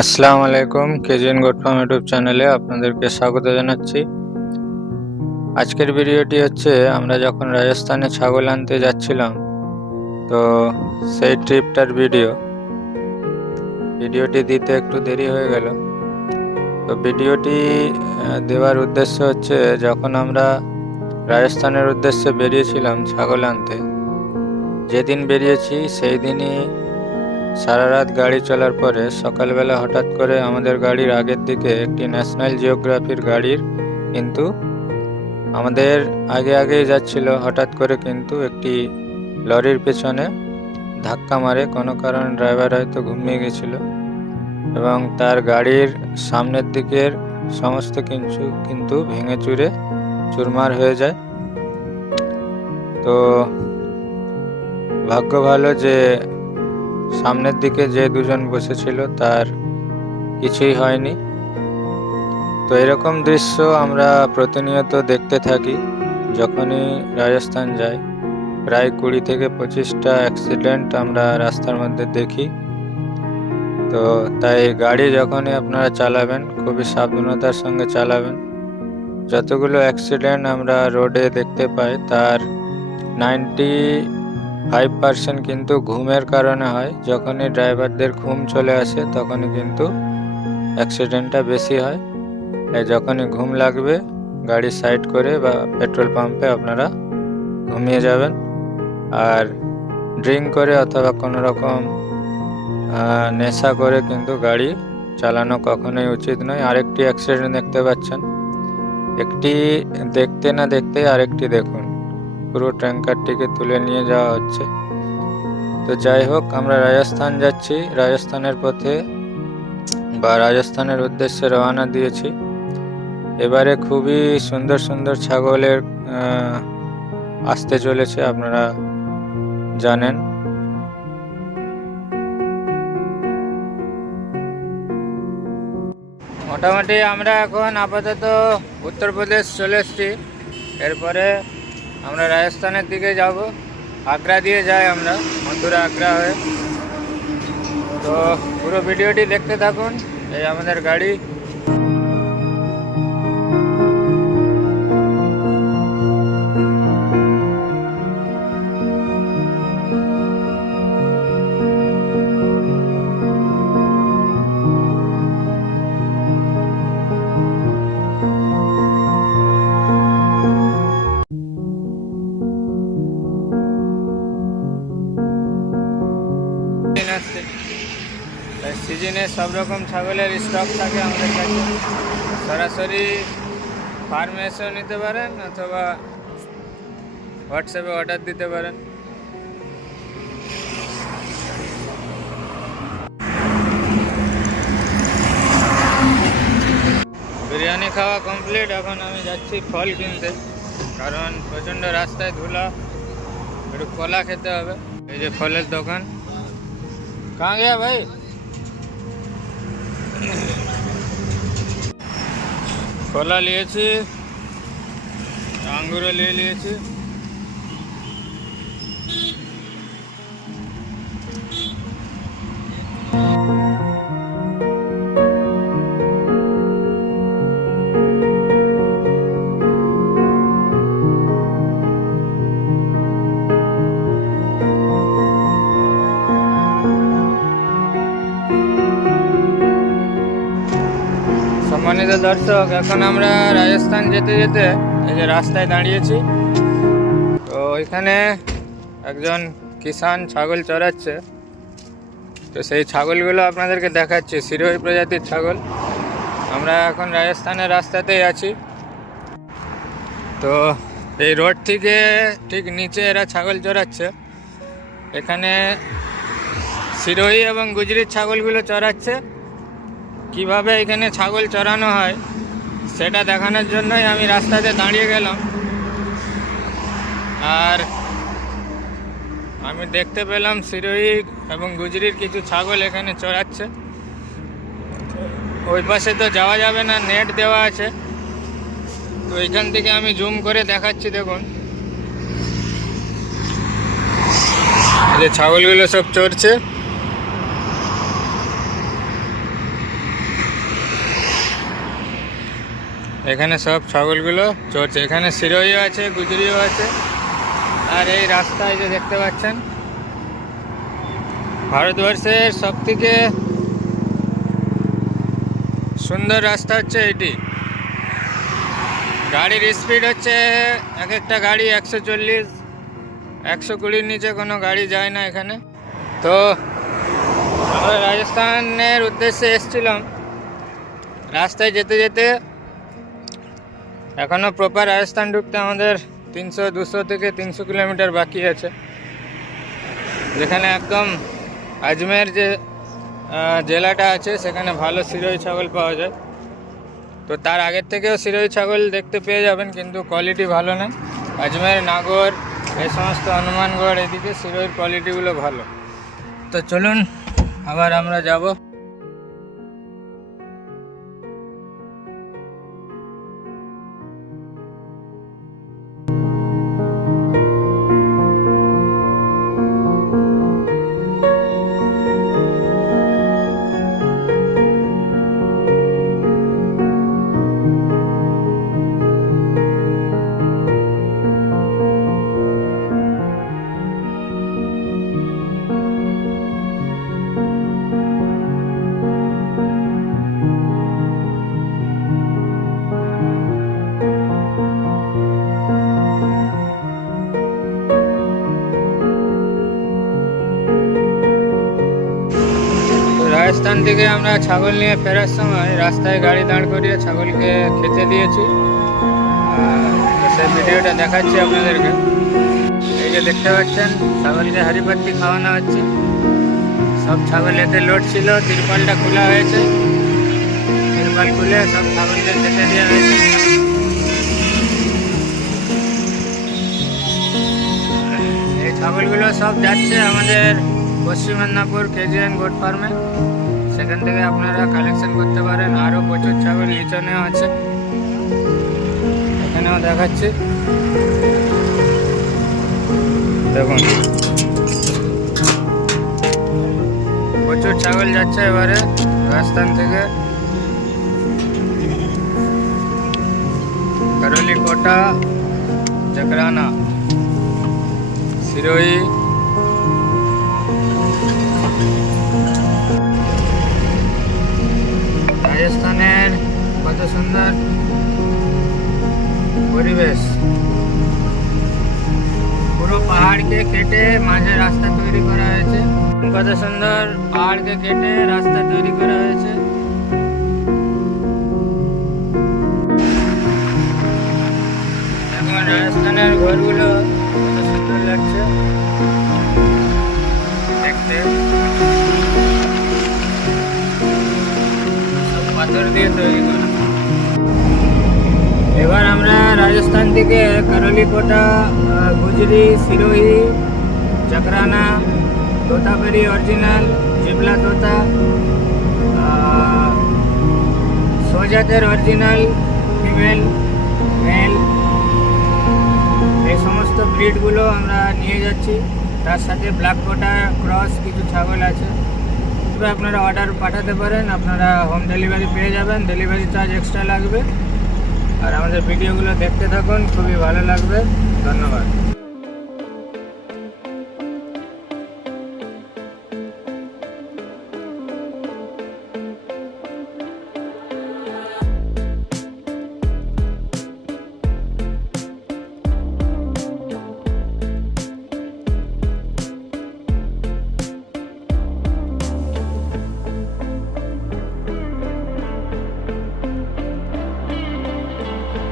আসসালামু আলাইকুম KGN goat farm YouTube চ্যানেলে আপনাদেরকে স্বাগত জানাচ্ছি। আজকের ভিডিওটি হচ্ছে, আমরা যখন রাজস্থানে ছাগল আনতে যাচ্ছিলাম, তো সেই ট্রিপটার ভিডিও। ভিডিওটি দিতে একটু দেরি হয়ে গেল। তো ভিডিওটি দেওয়ার উদ্দেশ্য হচ্ছে, যখন আমরা রাজস্থানের উদ্দেশ্যে বেরিয়েছিলাম ছাগল আনতে, যেদিন বেরিয়েছি, সেই দিনই সারা রাত গাড়ি চলার পরে সকালবেলা হঠাৎ করে আমাদের গাড়ির আগের দিকে একটি ন্যাশনাল জিওগ্রাফির গাড়ির কিন্তু আমাদের আগে আগেই যাচ্ছিল, হঠাৎ করে কিন্তু একটি লরির পেছনে ধাক্কা মারে। কোনো কারণ ড্রাইভার হয়তো ঘুমিয়ে গেছিল এবং তার গাড়ির সামনের দিকের সমস্ত কিছু কিন্তু ভেঙে চুরে চুরমার হয়ে যায়। তো ভাগ্য ভালো যে সামনের দিকে যে দুজন বসেছিল তার কিছুই হয়নি। তো এরকম দৃশ্য আমরা প্রতিনিয়ত দেখতে থাকি যখনই রাজস্থান যাই। প্রায় কুড়ি থেকে পঁচিশটা অ্যাক্সিডেন্ট আমরা রাস্তার মধ্যে দেখি। তো তাই গাড়ি যখনই আপনারা চালাবেন, খুবই সাবধানতার সঙ্গে চালাবেন। যতগুলো অ্যাক্সিডেন্ট আমরা রোডে দেখতে পাই, তার নাইনটি ফাইভ পার্সেন্ট কিন্তু ঘুমের কারণে হয়। যখনই ড্রাইভারদের ঘুম চলে আসে, তখনই কিন্তু অ্যাক্সিডেন্টটা বেশি হয়। তাই যখনই ঘুম লাগবে, গাড়ি সাইড করে বা পেট্রোল পাম্পে আপনারা ঘুমিয়ে যাবেন। আর ড্রিঙ্ক করে অথবা কোনো রকম নেশা করে কিন্তু গাড়ি চালানো কখনোই উচিত নয়। আরেকটি অ্যাক্সিডেন্ট দেখতে পাচ্ছেন। একটি দেখতে না দেখতে আরেকটি দেখুন। পুরো ট্যাঙ্কারটিকে তুলে নিয়ে যাওয়া হচ্ছে। তো যাই হোক, আমরা রাজস্থান যাচ্ছি। রাজস্থানের পথে বা রাজস্থানের উদ্দেশ্যে রওনা দিয়েছি। এবারে খুবই সুন্দর সুন্দর ছাগলের আসতে চলেছে, আপনারা জানেন। মোটামুটি আমরা এখন আপাতত উত্তরপ্রদেশ চলে এসেছি। এরপরে আমরা রাজস্থানের দিকে যাব। আগ্রা দিয়ে যাই আমরা, মথুরা, আগ্রা হয়ে। তো পুরো ভিডিওটি দেখতে থাকুন। এই আমাদের গাড়ি। তাই সিজনে সব রকম ছাগলের স্টক থাকে আমাদের কাছে। সরাসরি ফার্মে এসেও নিতে পারেন অথবা হোয়াটসঅ্যাপে অর্ডার দিতে পারেন। বিরিয়ানি খাওয়া কমপ্লিট এখন আমি যাচ্ছি ফল কিনতে। কারণ প্রচণ্ড রাস্তায় ধুলা, একটু কলা খেতে হবে। এই যে ফলের দোকান। કાં ગયા ભાઈ? કોલા લઈએ છીએ આંગુરો લઈ લઈએ છીએ সম্মানিত দর্শক, এখন আমরা রাজস্থান যেতে যেতে এই যে রাস্তায় দাঁড়িয়েছি। তো এখানে একজন কিষান ছাগল চড়াচ্ছে। তো সেই ছাগলগুলো আপনাদেরকে দেখাচ্ছি, শিরোহী প্রজাতির ছাগল। আমরা এখন রাজস্থানের রাস্তাতেই আছি। তো এই রোড থেকে ঠিক নিচে এরা ছাগল চড়াচ্ছে। এখানে শিরোহী এবং গুজরির ছাগলগুলো চড়াচ্ছে। কীভাবে এখানে ছাগল চড়ানো হয়, সেটা দেখানোর জন্যই আমি রাস্তাতে দাঁড়িয়ে গেলাম। আর আমি দেখতে পেলাম সিরোহী এবং গুজরির কিছু ছাগল এখানে চড়াচ্ছে। ওই পাশে তো যাওয়া যাবে না, নেট দেওয়া আছে। তো এখান থেকে আমি জুম করে দেখাচ্ছি, দেখুন। যে ছাগলগুলো সব চড়ছে। এখানে সব ছাগলগুলো চড়ছে। এখানে সিরোইও আছে, গুজরিও আছে। আর এই রাস্তায় যে দেখতে পাচ্ছেন, ভারতবর্ষের সব থেকে সুন্দর রাস্তা হচ্ছে এটি গাড়ির স্পিড হচ্ছে এক একটা গাড়ি একশো চল্লিশ, একশো কুড়ির নিচে কোনো গাড়ি যায় না এখানে। তো আমরা রাজস্থানের উদ্দেশ্যে এসেছিলাম। রাস্তায় যেতে যেতে এখনও প্রপার রাজস্থান ঢুকতে আমাদের তিনশো, দুশো থেকে তিনশো কিলোমিটার বাকি আছে। যেখানে একদম আজমের যে জেলাটা আছে, সেখানে ভালো সিরোই ছাগল পাওয়া যায়। তো তার আগের থেকেও সিরোই ছাগল দেখতে পেয়ে যাবেন, কিন্তু কোয়ালিটি ভালো না। আজমের, নাগর এই সমস্ত হনুমানগড় এদিকে সিরোইয়ের কোয়ালিটিগুলো ভালো। তো চলুন, আবার আমরা যাব। রাজস্থান থেকে আমরা ছাগল নিয়ে ফেরার সময় রাস্তায় গাড়ি দাঁড় করিয়ে ছাগলকে খেতে দিয়েছি। সেই ভিডিওটা দেখাচ্ছি আপনাদেরকে। এই যে দেখতে পাচ্ছেন, ছাগলকে হারিপাত্তি খাওয়ানো হচ্ছে। সব ছাগল এতে লোড ছিল, তিরপালটা খোলা হয়েছে। তিরপাল খুলে সব ছাগলকে খেতে দেওয়া হয়েছে। এই ছাগলগুলো সব যাচ্ছে আমাদের পশ্চিম মেদিনীপুর কেজিএন গোট ফার্মে সেখান থেকে আপনারা কালেকশন করতে পারেন। আরও প্রচুর ছাগল লিচনেও আছে। এখানেও দেখাচ্ছি। দেখুন। প্রচুর ছাগল যাচ্ছে এবারে রাজস্থান থেকে। করলি কোটা চকরানা সিরোই রাজস্থানের কত সুন্দর পরিবেশ। পুরো পাহাড়কে কেটে মাঝে রাস্তা তৈরি করা হয়েছে। কত সুন্দর পাহাড়কে কেটে রাস্তা তৈরি করা হয়েছে। রাজস্থানের ঘরগুলো এবার আমরা রাজস্থান থেকে করলিকোটা গুজরি, সিরোহি চকরানা তোতাপুরি অরিজিনাল, জিবলা তোতা সোজাতের অরিজিনাল, ফিমেল, মেল। এই সমস্ত ব্রিডগুলো আমরা নিয়ে যাচ্ছি। তার সাথে ব্ল্যাক কোটা, ক্রস, কিছু ছাগল আছে। তবে আপনারা অর্ডার পাঠাতে পারেন, আপনারা হোম ডেলিভারি পেয়ে যাবেন ডেলিভারি চার্জ এক্সট্রা লাগবে। আর আমাদের ভিডিওগুলো দেখতে থাকুন, খুবই ভালো লাগবে। ধন্যবাদ।